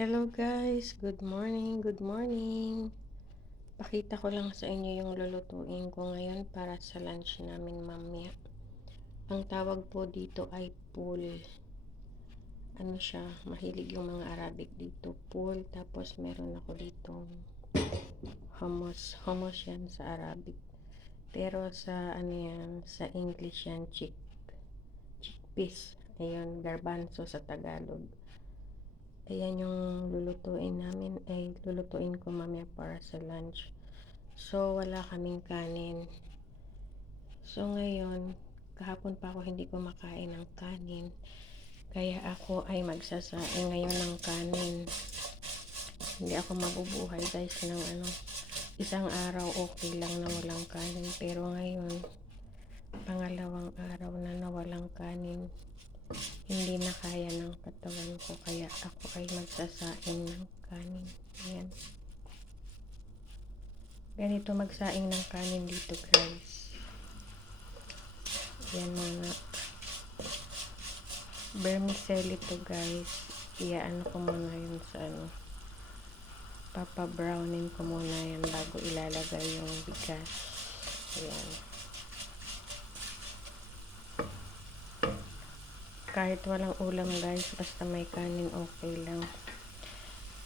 Hello guys, good morning, good morning. Pakita ko lang sa inyo yung lulutuin ko ngayon para sa lunch namin mamaya. Ang tawag po dito ay pool. Ano siya, mahilig yung mga Arabic dito, pool. Tapos meron ako dito hummus. Hummus yan sa Arabic. Pero sa ano yan, sa English yan, chickpeas. Ayun, garbanzo sa Tagalog. Ayan yung lulutuin namin, ay lulutuin ko mamaya para sa lunch. So, wala kaming kanin. So, ngayon, kahapon pa ako hindi kumakain ng kanin. Kaya ako ay magsasaing ngayon ng kanin. Hindi ako mabubuhay guys ng isang araw okay lang na walang kanin. Pero ngayon, pangalawang araw na nawalang kanin. Hindi na kaya ng katawan ko. Kaya ako ay magsasaing ng kanin. Ayan. Ganito magsaing ng kanin dito guys. Yan mga vermicelli to guys. Iyaano ko muna yun sa papa-brownin ko muna yan bago ilalagay yung bigas. Ayan. Kahit walang ulam guys, basta may kanin okay lang.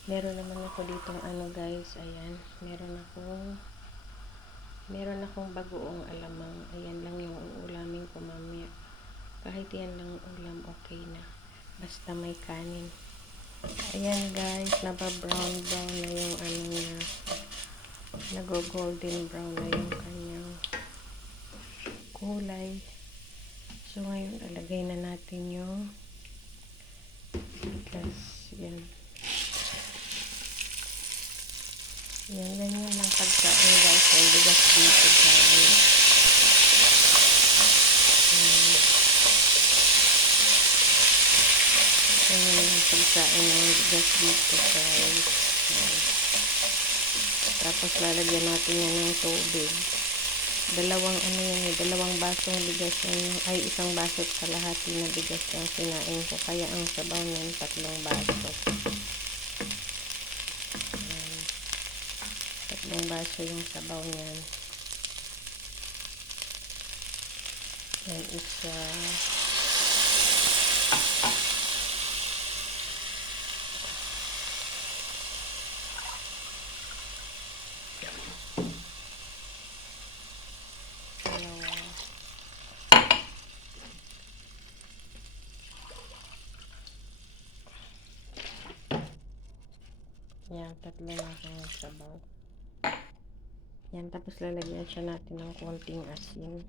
Meron naman ako ditong guys, ayan. Meron akong bagoong alamang. Ayan lang yung uulamin ko mamaya. Kahit yan lang ulam, okay na. Basta may kanin. Ayan guys, naba-brown na yung niya. Nag-golden brown na yung kanyang kulay. So ngayon, alagay na natin yung bigas. Yan. Yan, ganyan lang pagkain guys. Yung bigas dito guys. Ganyan lang pagkain ng bigas dito guys. Yan. Tapos lalagyan natin yan ng tubig. Dalawang basong bigas yan. Ay, isang baso at kalahati na bigas yung sinain ko. Kaya ang sabaw niyan, 3 baso. 3 baso yung sabaw niyan. Yan isa. Yan, 3 na yung sabaw. Yan, tapos lalagyan siya natin ng konting asin.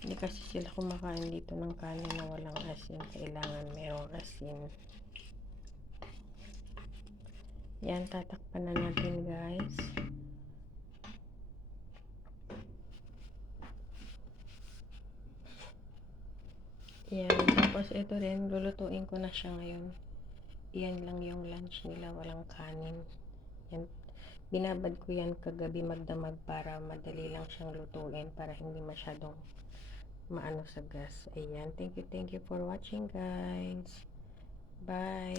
Hindi kasi sila kumakain dito ng kanin na walang asin. Kailangan merong asin. Yan, tatakpan na natin guys. Yan, tapos ito rin, lulutuin ko na siya ngayon. Yan lang yung lunch nila, walang kanin. Yan, binabad ko yan kagabi magdamag para madali lang siyang lutuin para hindi masyadong maano sa gas. Ayan, thank you for watching guys. Bye.